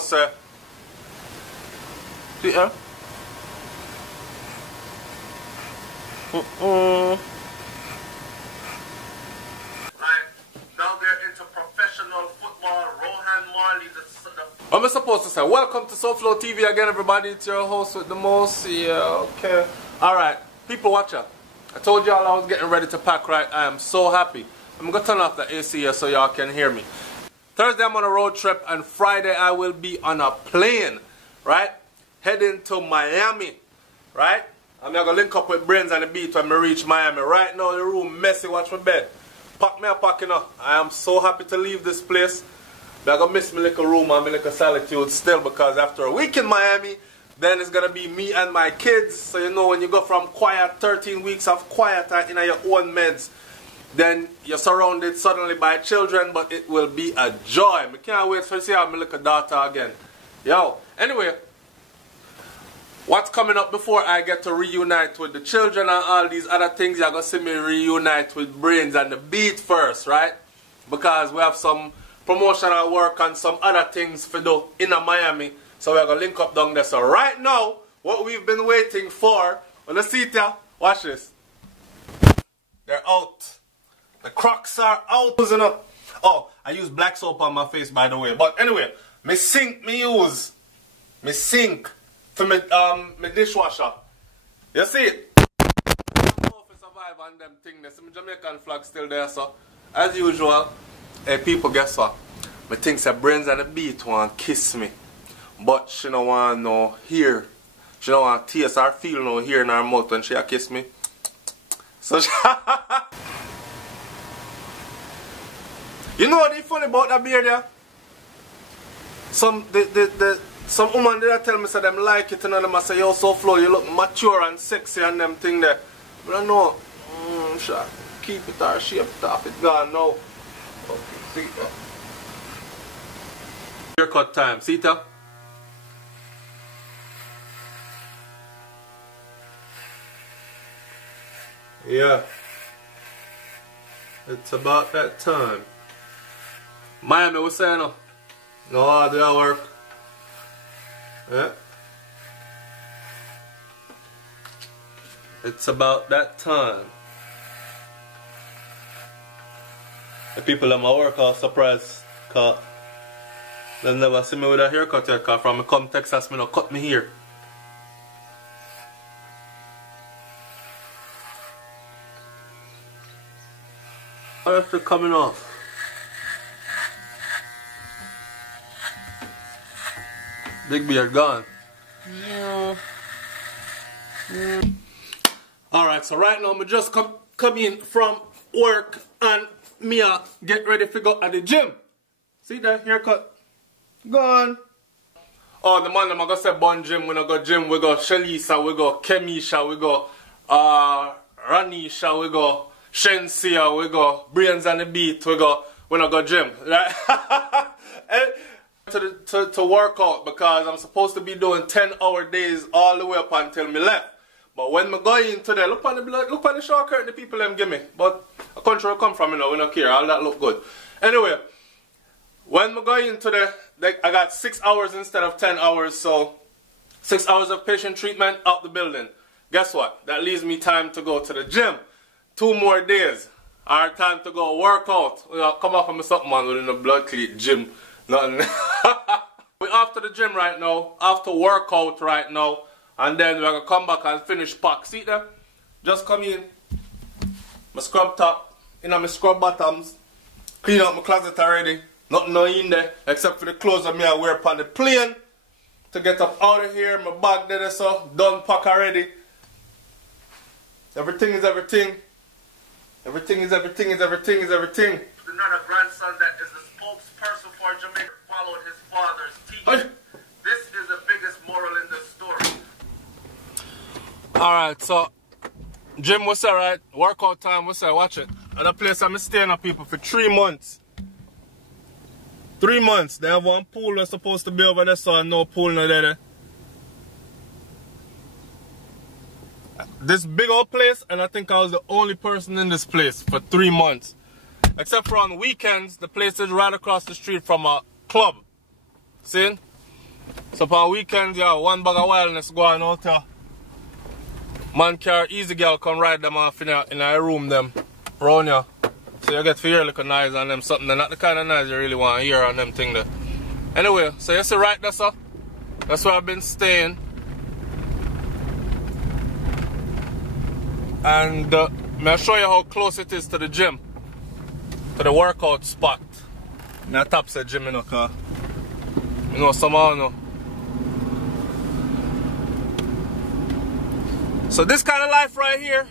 See here? Now they're into professional football. Rohan Marley, What am I supposed to say? Welcome to SouFLoTV again, everybody. It's your host with the most. Yeah, okay. Alright, people watcher. I told y'all I was getting ready to pack, right? I am so happy. I'm going to turn off the AC here so y'all can hear me. Thursday I'm on a road trip, and Friday I will be on a plane, right? Heading to Miami, right? I'm going to link up with Brains and the Beat when I reach Miami. Right now the room messy, watch my bed. Pack me a packing up. I am so happy to leave this place. I'm going to miss my little room and my little solitude still, because after a week in Miami, then it's going to be me and my kids. So you know, when you go from quiet, 13 weeks of quiet and in your own meds, then you're surrounded suddenly by children, but it will be a joy. I can't wait to see my little daughter again. Yo, anyway, what's coming up before I get to reunite with the children and all these other things? You're going to see me reunite with Brains and the Beat first, right? Because we have some promotional work and some other things for do in Miami. So we're going to link up down there. So right now, what we've been waiting for, on the seat here, watch this. They're out. The Crocs are out. Oh, I use black soap on my face, by the way. But anyway, me sink for my dishwasher. You see it? I don't know if I survive on them things. There's some Jamaican flag still there, so as usual, hey people, guess what? Me think that Brains and the Beat want kiss me, but she don't want no hear. She don't want taste or feel no hear in her mouth when she a kiss me. So she you know what's funny about that beard there? Some woman did tell me say them like it, and them I say, yo, Souflo, you look mature and sexy and them thing there. But I know, sure, keep it or shape it off, it gone now. Okay, see that. Haircut time, see that? Yeah. It's about that time. Miami, what's saying no? No, do that work? Yeah. It's about that time. The people at my work are surprised because they never see me with a haircut yet, because from me come Texas, me no cut me hair. How is it coming off? Big beard gone. Yeah. Alright, so right now I just come in from work and me get ready to go at the gym. See that haircut? Gone. Oh, the man I'm gonna say bun gym. When I go gym, we go Shalisa, we go Kemisha, we go Ranisha, we go Shensia, we go Brains and the Beat, we go when I go gym. Right? To work out, because I'm supposed to be doing 10-hour days all the way up until me left. But when I go into there, look on the short curtain the people them give me. But a country I come from, you know, we don't care, all that look good. Anyway, when I go into there, I got 6 hours instead of 10 hours, so 6 hours of patient treatment out the building. Guess what? That leaves me time to go to the gym. 2 more days. Our time to go work out. Come off of me something, man, within a blood cleat gym. Nothing. We're after the gym right now, after workout right now, and then we're gonna come back and finish pack. See there? Just come in, my scrub top, my scrub bottoms, clean out my closet already. Nothing no in there except for the clothes that I wear upon the plane to get up out of here. My bag there, so done pack already. Everything is everything. Everything is everything is everything is everything. another grandson that is the spokesperson for Jamaica, followed his father's teaching. This is the biggest moral in the story. Alright, so gym was alright, workout time was alright, watch it. At a place I'm staying at people for 3 months. 3 months. They have one pool that's supposed to be over there, so no pool no there. This big old place, and I think I was the only person in this place for 3 months. Except for on weekends, the place is right across the street from a club. See? So for weekends, yeah, one bag of wildness going out there. Man car, easy girl come ride them off in a room them round here. So you get to hear little noise on them, something they're not the kind of noise you really want to hear on them thing there. Anyway, so you see right there, sir? That's where I've been staying. And I'll show you how close it is to the gym. To the workout spot. I top said gym, you know, cause you know, somehow know. So this kind of life right here,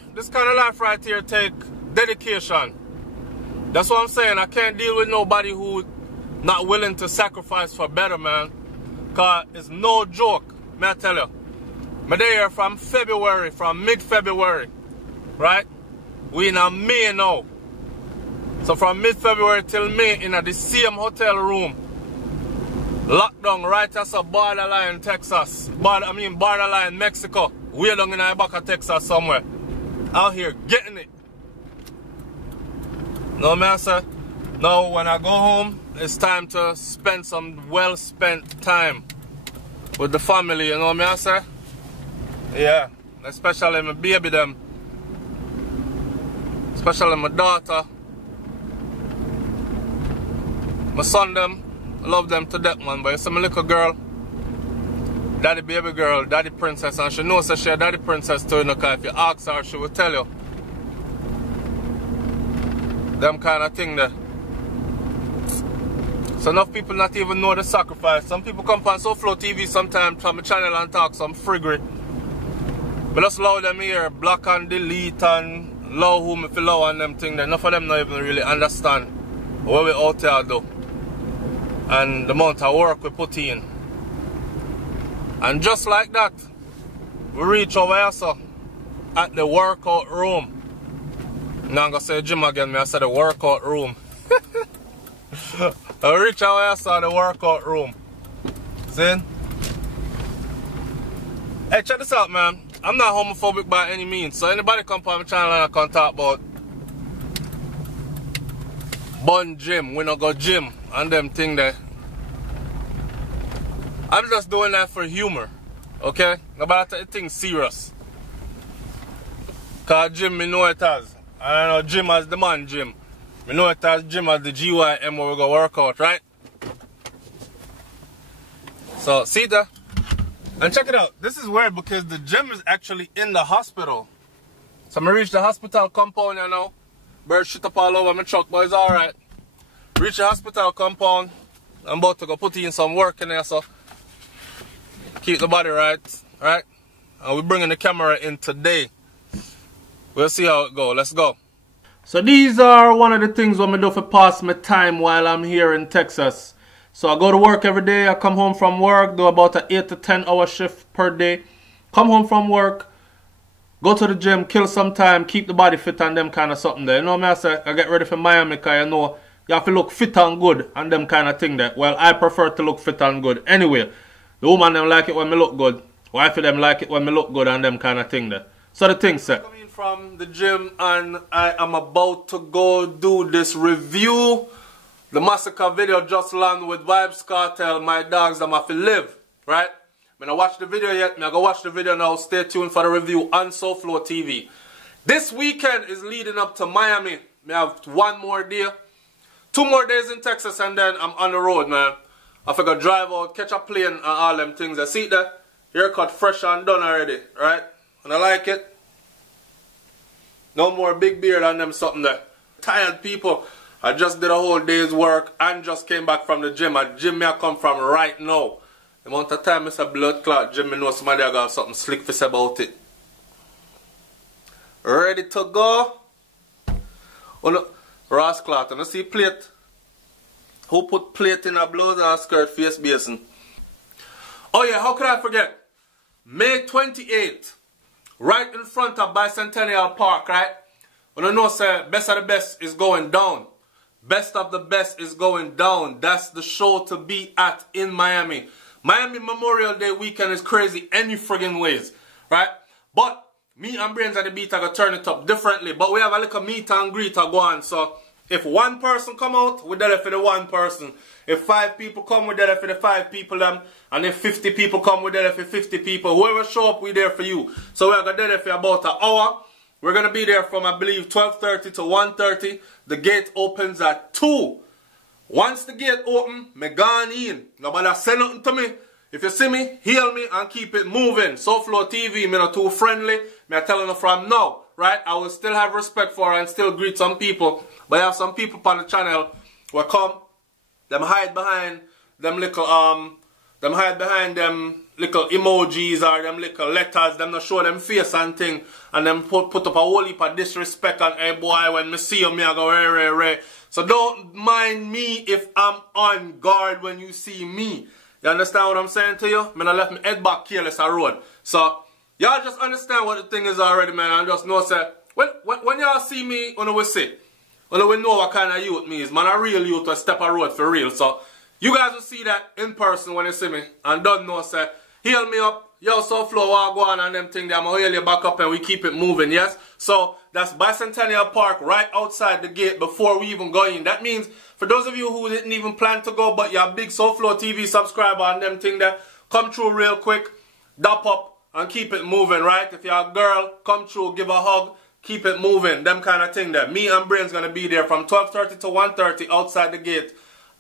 take dedication. That's what I'm saying. I can't deal with nobody who not willing to sacrifice for better, man. Cause it's no joke, may I tell you. I'm there from February, from mid-February, right? We in a May now. So from mid-February till May in the same hotel room. Lockdown right as a borderline Texas. Borderline Mexico. Way down in the back of Texas somewhere. Out here getting it. No man, sir. Now when I go home, it's time to spend some well-spent time with the family, you know what I say? Yeah. Especially my baby them. Especially my daughter. My son them. I love them to death, man. But you see my little girl, daddy baby girl, daddy princess, and she knows that she's a daddy princess too, you know, because if you ask her, she will tell you. Them kind of thing there. So enough people not even know the sacrifice. Some people come on SouFLoTV sometimes from my channel and talk some friggery. But just allow them here, block and delete and allow whom if you allow and them thing there. Enough of them not even really understand what we out there do. And the amount of work we put in. And just like that, we reach over here, so, at the workout room. Now I'm going to say gym again, I said the workout room. I reach over here, so, the workout room. See? Hey, check this out, man. I'm not homophobic by any means. So anybody come on my channel and I can talk about bun gym, we not go gym and them thing there. I'm just doing that for humor, okay? Nobody take things serious. Cause gym, me know it as. I know gym as the man gym. Me know it as gym as the GYM where we go work out, right? So, see that? And check it out. This is weird because the gym is actually in the hospital. So I'm gonna reach the hospital compound here now. Bird shit up all over my truck, but it's alright. Reach the hospital compound. I'm about to go put in some work in there, so keep the body right, right? And we're bringing the camera in today. We'll see how it goes. Let's go. So these are one of the things what I do for pass my time while I'm here in Texas. So I go to work every day. I come home from work, do about an 8 to 10 hour shift per day. Come home from work, go to the gym, kill some time, keep the body fit and them kind of something there. You know what I say? I get ready for Miami because you know you have to look fit and good and them kind of thing there. Well, I prefer to look fit and good. Anyway, the woman them like it when me look good. Wife of them like it when me look good and them kind of thing there. So the thing set. Coming from the gym and I am about to go do this review. The massacre video just landed with Vibes Cartel. My dogs them have to live, right? I'm not watch the video yet. I'm going to watch the video now. Stay tuned for the review on SouFLoTV. This weekend is leading up to Miami. I have 1 more day. 2 more days in Texas and then I'm on the road, man. I figure drive out, catch a plane and all them things. I see that haircut fresh and done already, right? And I like it. No more big beard and them something there. Tired people. I just did a whole day's work and just came back from the gym. A gym I come from right now. The amount of time it's a blood clot. Gym, I know somebody got something slick face about it. Ready to go? Oh no, Ross clot. And I see plate. Who put plate in a blouse and a skirt face basin? Oh yeah, how could I forget? May 28th. Right in front of Bicentennial Park, right? When I know say best of the best is going down. Best of the best is going down. That's the show to be at in Miami. Miami Memorial Day weekend is crazy any friggin' ways, right? But me and Brains and the Beat are gonna turn it up differently. But we have a little meet and greet to go on. So If one person come out, we're there for the one person. If 5 people come, we're there for the 5 people them. And if 50 people come, we're there for 50 people. Whoever show up, we're there for you. So we're going to be there for about an hour. We're going to be there from, I believe, 12:30 to 1:30. The gate opens at 2. Once the gate open, me gone in. Nobody say nothing to me. If you see me, hail me and keep it moving. SouFLoTV, me not too friendly. Me I telling you from now, right? I will still have respect for and still greet some people. But I have some people on the channel will come, them hide behind them little little emojis or them little letters, them not show them face and thing, and them put up a whole heap of disrespect and hey boy, when me see you, me I go re. So don't mind me if I'm on guard when you see me. You understand what I'm saying to you? Me not left my head back careless a road. So y'all just understand what the thing is already, man, and just know say when y'all see me, when we see, when we know what kind of youth me is, man, a real youth to step a road for real. So you guys will see that in person when you see me and don't know say, heal me up, yo Souflo, what go on and them thing there, I'm gonna heal you back up and we keep it moving, yes? So that's Bicentennial Park right outside the gate before we even go in. That means for those of you who didn't even plan to go but you're a big SouFLoTV subscriber and them thing there, come through real quick, dap up and keep it moving, right? If you're a girl, come through, give a hug, keep it moving, them kind of thing there. Me and Brains gonna be there from 12:30 to 1:30 outside the gate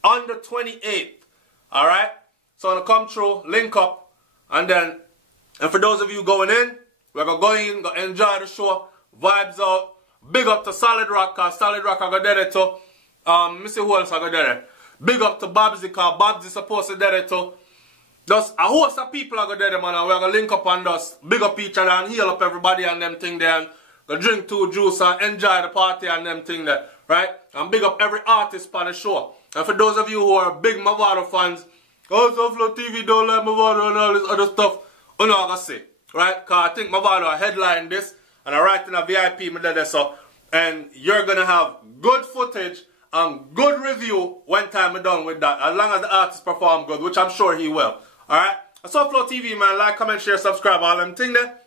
on the 28th, alright? So I'm gonna come through, link up, and for those of you going in, we're gonna go in, go enjoy the show, vibes out, big up to Solid Rock, cause Solid Rock I got there too. Missy who else I got there? Big up to Babsy, cause Babsy supposed to there too. Just a host of people I got there, man, and we're gonna link up and just big up each other and heal up everybody and them thing there, and go drink 2 juice and enjoy the party and them thing there, right? And big up every artist on the show. And for those of you who are big Mavado fans, oh, SouFLoTV don't like Mavado and all this other stuff, you know what I'm going to say, right? Because I think Mavado headline this, and I write in a VIP, so, and you're going to have good footage and good review when time is done with that, as long as the artist perform good, which I'm sure he will, alright? SouFLoTV, man, like, comment, share, subscribe, all them thing there.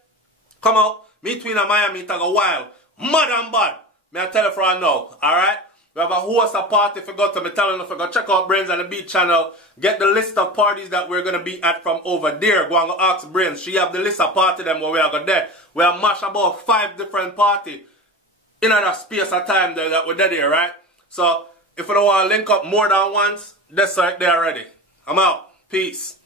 Come out, meet me in Miami, take a while, mad and bad, may I tell you for now, alright? We have a host of party if you go to me telling you if you go check out Brains and the Beat channel. Get the list of parties that we're going to be at from over there. Go and go ask Brains. She have the list of party them where we are going there. We have mashed about 5 different parties in that space of time there that we're there, right? So if you don't want to link up more than once, that's right there already. I'm out. Peace.